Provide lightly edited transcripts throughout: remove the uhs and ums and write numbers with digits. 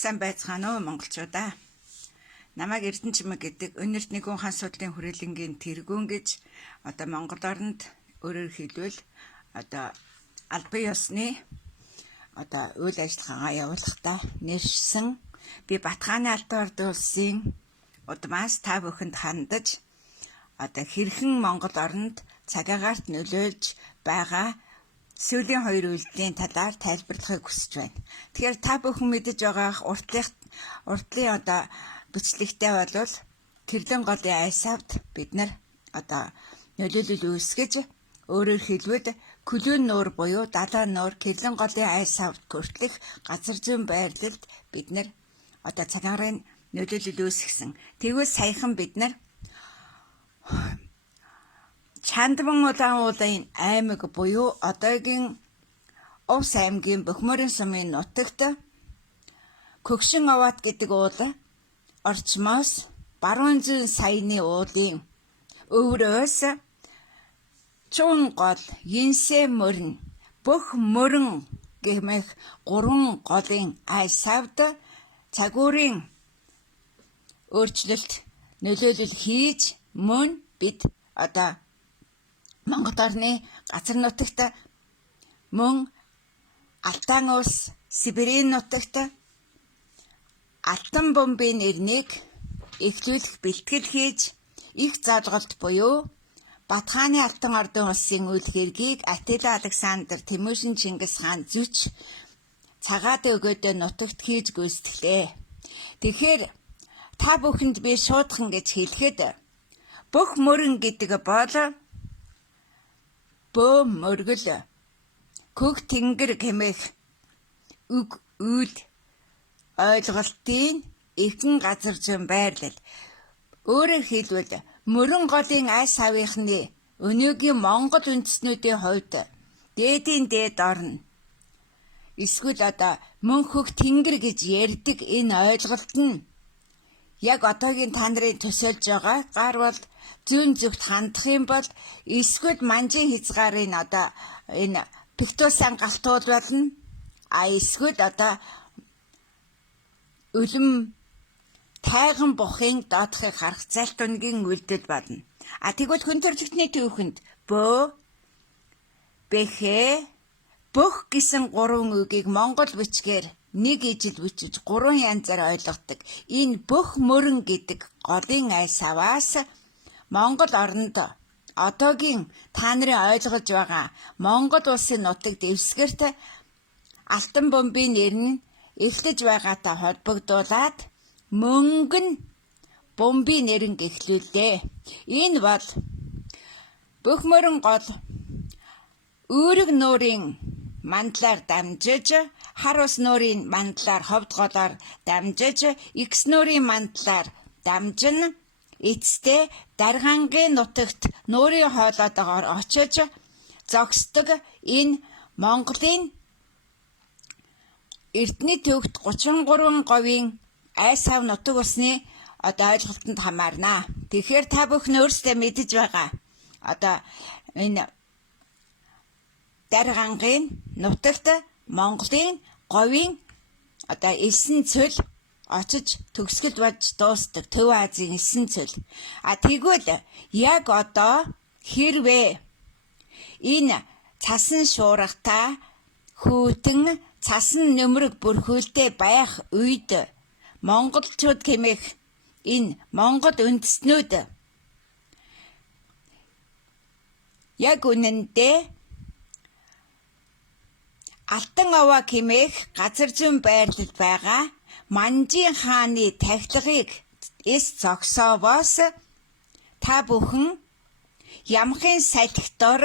Сайн байцгаана уу монголчуудаа. Намайг Эрдэнэчмэг гэдэг өнөрт нэгэн хаан судлалын хүрээлэнгийн тэргүүн гэж Монгол орнд өөрөөр хэлбэл албан ёсны үйл ажиллагаагаа явуулахдаа нэршсэн би Батхааны Алдан ордын улсын удмаас та бүхэнд хандаж хэрхэн Монгол орнд цагаагаарт нөлөөлж байгаа сүүлийн хоёр үйлдэлийн талаар тайлбарлахыг хүсэж байна. Тэгэхээр та бүхэн мэдэж байгаа уртлын бичлэгтэй бол Тэрлэн голын айсавд бид нар нөлөөлөл үүсгэж өөрөөр хэлбэл Күлүүн нуур буюу далайн нуур Тэрлэн голын айсавд хүртэлх газар зүйн байрлалд бид нар цагаарын нөлөөлөл үүсгэсэн. Тэгвэл саяхан бид нар Чандман улаан уулын аймаг буюу одоогийн Увс аймгийн Бөхмөрийн сумын нутагт Көгшин Оваат гэдэг уул орчмоос баруун зүүн саяны уулын өврөөс Чуун гол, Янсэ мөрөн, Бүх мөрөн гэмэх 3 голын айсавд цагуурын өөрчлөлт нөлөөлөл хийж мөн бид Монгол орны газар нутагт мөн Алтан улс Сибирийн нутагт Алтан бомбын нэрнийг эхлүүлэх бэлтгэл хийж их заалгалт буюу Батхааны Алтан ордын улсын үйл хэргийг Атила Александр Тэмүжин Чингис хаан зүч цагаад өгөөд нутагт хийж гүйцэтгэлээ. Тэгэхээр та бүхэнд би шуудхан гэж хэлэхэд Бүх мөрөн гэдэг бол бөө мөргөл Көг тэнгэр гэмэх үг үйл ойлголтын ихэнх газар зүйн байрлал. Өөрөөр хэлбэл мөрөн голын айс авийнхны өнөөгийн Монгол үндэстнүүдийн хувьд дээдийн дээд орно. Эсвэл мөн хөх тэнгэр гэж ярьдаг энэ ойлголт нь яг одоогийн та нарын төсөөлж байгаа гар бол зүүн зүгт хандах юм бол эсвэл манжийн хязгаарын энэ Пиктусан галтуул болно. Эсвэл үлэм тайган бухын доодохыг харах залт үнгийн үйлдэл болно. Тэгвэл хүн төрөлхтний түүхэнд бөө, бэхэ, бүх гэсэн 3 үгийг монгол бичгээр нэг ижил бичиж 3 янзаар ойлгодог. Энэ бүх мөрөн гэдэг голын айсаваас Монгол оронд одоогийн та нарын ойлгож байгаа Монгол улсын нутаг дэвсгэрт Алтан бомбын нэр нь эхлэж байгаатай холбогдуулаад мөнгөн бомбын нэрнг эхлүүллээ. Энэ бол Бүх мөрөн гол Үүрэг нуурын мандлаар дамжиж, Хар ус нуурын мандлаар Ховд голоор дамжиж, X нуурын мандлаар дамжин эцэстээ Даргангийн нутагт нуурын хоолоотойгоор очиж зогсдог энэ Монголын Эрдэнэ төвхт 33 говийн айсав нутаг усны ойлголтод хамаарна. Тэгэхээр та бүхэн өөрсдөө мэдэж байгаа. Энэ Даргангийн нутагт Монголын говийн элсэн цөл очиж төгсгөл болж дуустдаг Төв Азийн элсэн цөл. Тэгвэл яг хэрвээ энэ цасан шуургатай хүйтэн цасан нөмрөг бүрхүүлтэй байх үед монголчууд гэмэх энэ монгол үндэстнүүд яг үнэндээ Алтан овоо гэмэх газар зүйн байрлалд байгаа Манжийн хааны тахилгыг зогсоовоос та бүхэн ямхын салхитор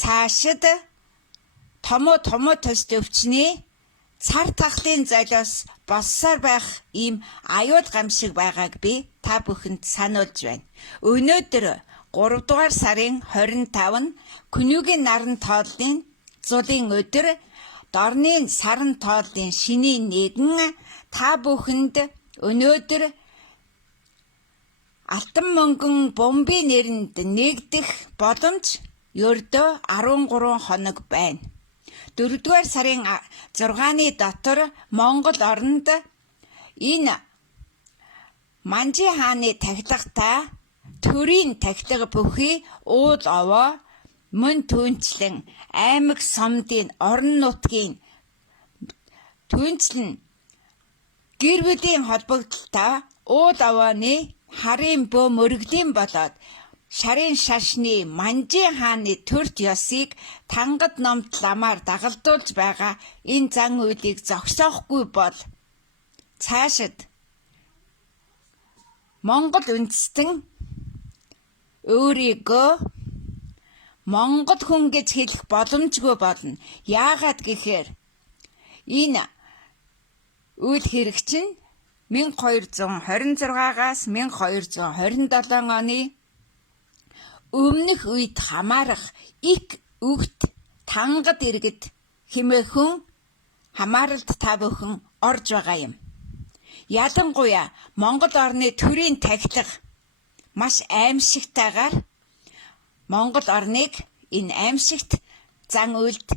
цаашид том төс төвчний цар тахлын золиос болсоор байх ийм аюул гамшиг байгааг би та бүхэнд сануулж байна. Өнөөдөр 3 дугаар сарын 25 нь Күнүүгийн наран тооллын зулын өдөр дорны саран тооллын шинийн нэгэн та бүхэнд өнөөдөр Алтан мөнгөн бомбын нэрэнд нэгдэх боломж ердөө 13 хоног байна. 4-р сарын 6-ны дотор Монгол орнд энэ Манжи хааны тахилгатай төрийн тахилга бүхий уул овоо мөн түнчлэн аймаг сомдын орон нутгийн түнчлэн гэр бүлийн холбогдлолтой уул овооны харын бөө мөргөлийн болоод шарын шашны Манжи хааны төрт ёсыг Тангад номд ламаар дагалдуулж байгаа энэ зан үйлийг зогсоохгүй бол цаашид Монгол үндэстэн өөрийгөө Монгол хүн гэж хэлэх боломжгүй болно. Яагаад гэхээр энэ үйл хэрэг чинь 1226-аас 1227 оны өмнөх үед хамаарах их үгт Тангад иргэд хэмээхэн хамааралд та бүхэн орж байгаа юм. Ялангуяа Монгол орны төрийн тахилга маш аимшигтайгаар Монгол орныг энэ аимшигт зан үйлд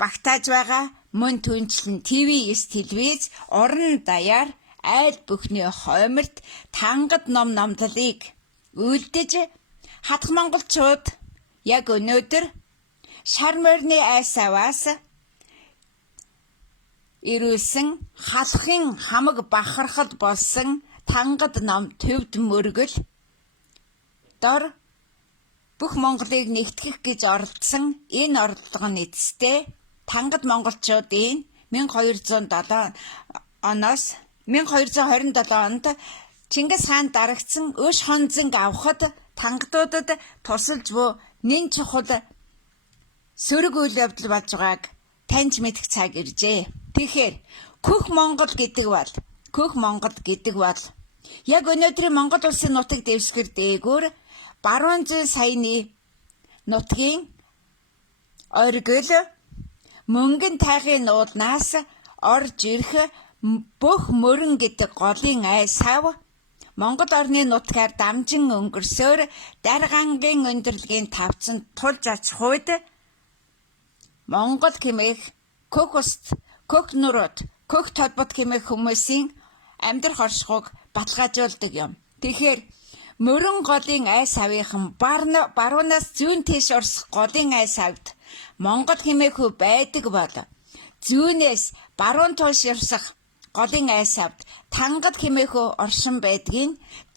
багтааж байгаа мөн түнчлэн ТV9 телевиз орон даяар айл бүхний хойморт Тангад ном номлолыг үлдэж хатх монголчууд яг өнөөдөр шар морины айсаваас ирүүлсэн халахын хамаг бахархал болсон Тангад ном төвд мөргөл дор бүх Монголыг нэгтгэх гэж оролдсон энэ оролдлогын эцэстээ Тангад монголчуудын 1207 оноос 1227 онд Чингис хаан дарагдсан өш хонзонг авахд Тангадуудад тусалж буй нэн чухал сөрөг үйл явдал болж байгааг таньж мэдэх цаг иржээ. Тэгэхээр Хөх Монгол гэдэг бол яг өнөөдрийн Монгол улсын нутаг дэвсгэр дээгүүр баруун зүүн саяны нутгийн оргил мөнгөн тайгын нууднаас орж ирэх бүх мөрөн гэдэг голын айсав Монгол орны нутгаар дамжин өнгөрсөөр даргангийн өндөрлөгийн тавцанд тулж очих үед Монгол хэмээх Хөх уст, Хөх нурууд, Хөх толбот хэмээх хүмүүсийн амьдрах оршихуйг баталгаажуулдаг юм. Тэгэхээр мөрөн голын айс авийнхан баруунаас зүүн тийш орсох голын айс авд Монгол хэмээх байдаг бол зүүнээс баруун тулш явсах голын айс авд Тангад хэмээх оршин байдгийг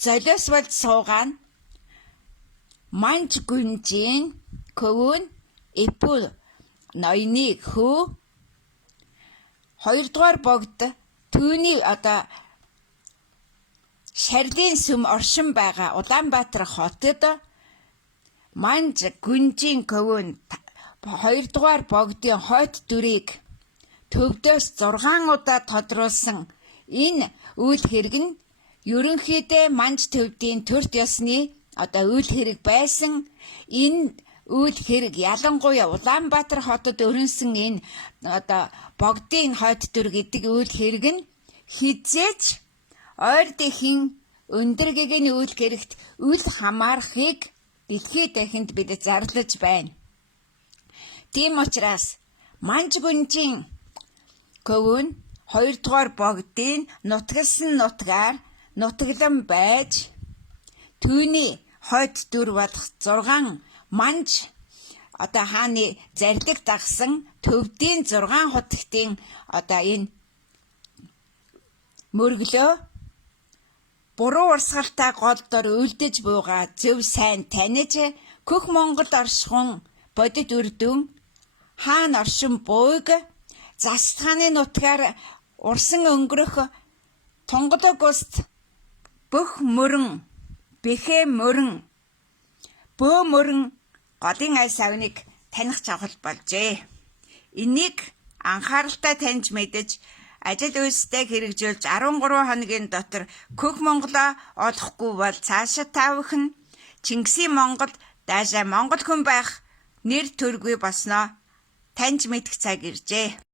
золиос болж суугаан Манж гүнжийн көвөн Эпү ноёны хүү 2-р богд түүний Шарлын сүм оршин байгаа Улаанбаатар хотод Манж гүнжийн көвөн 2-р богдын хойд дүрийг төвдөөс 6 удаа тодруулсан энэ үйл хэрэг нь ерөнхийдөө Манж төвдийн төрт ёсны үйл хэрэг байсан. Энэ үйл хэрэг ялангуяа Улаанбаатар хотод өрнсөн энэ богдын хойд дүр гэдэг үйл хэрэг нь хизээч ойр дэхийн өндөр гэгэний үйл хэрэгт үл хамаарахыг дэлхийд дахинд бид зарлаж байна. Тийм учраас Манж гүнжийн көвөн 2-р богдын нутгалсан нутгаар нутаглан байж түүний хойд дүр болох 6 Манж хааны зарлиг дагсан төвдийн 6 хотгтын энэ мөргөлөө буруу урсгалтай гол дор үлдэж буугаа зөв сайн таних Хөх Монгол оршихуун бодит үрдүн хаан оршин бууг Засаг хааны нутгаар урсан өнгөрөх Тунгалаг уст бүх мөрөн бэхэ мөрөн бөө мөрөн голын айс авныг таних чавхал болжээ. Энийг анхааралтай таньж мэдэж ажил үйлстэй хэрэгжүүлж 13 хоногийн дотор Хөх Монголоо олохгүй бол цаашаа таавах нь Чингисийн Монгол даашаа Монгол хүн байх нэр төргүй болсноо таньж мэдэх цаг иржээ.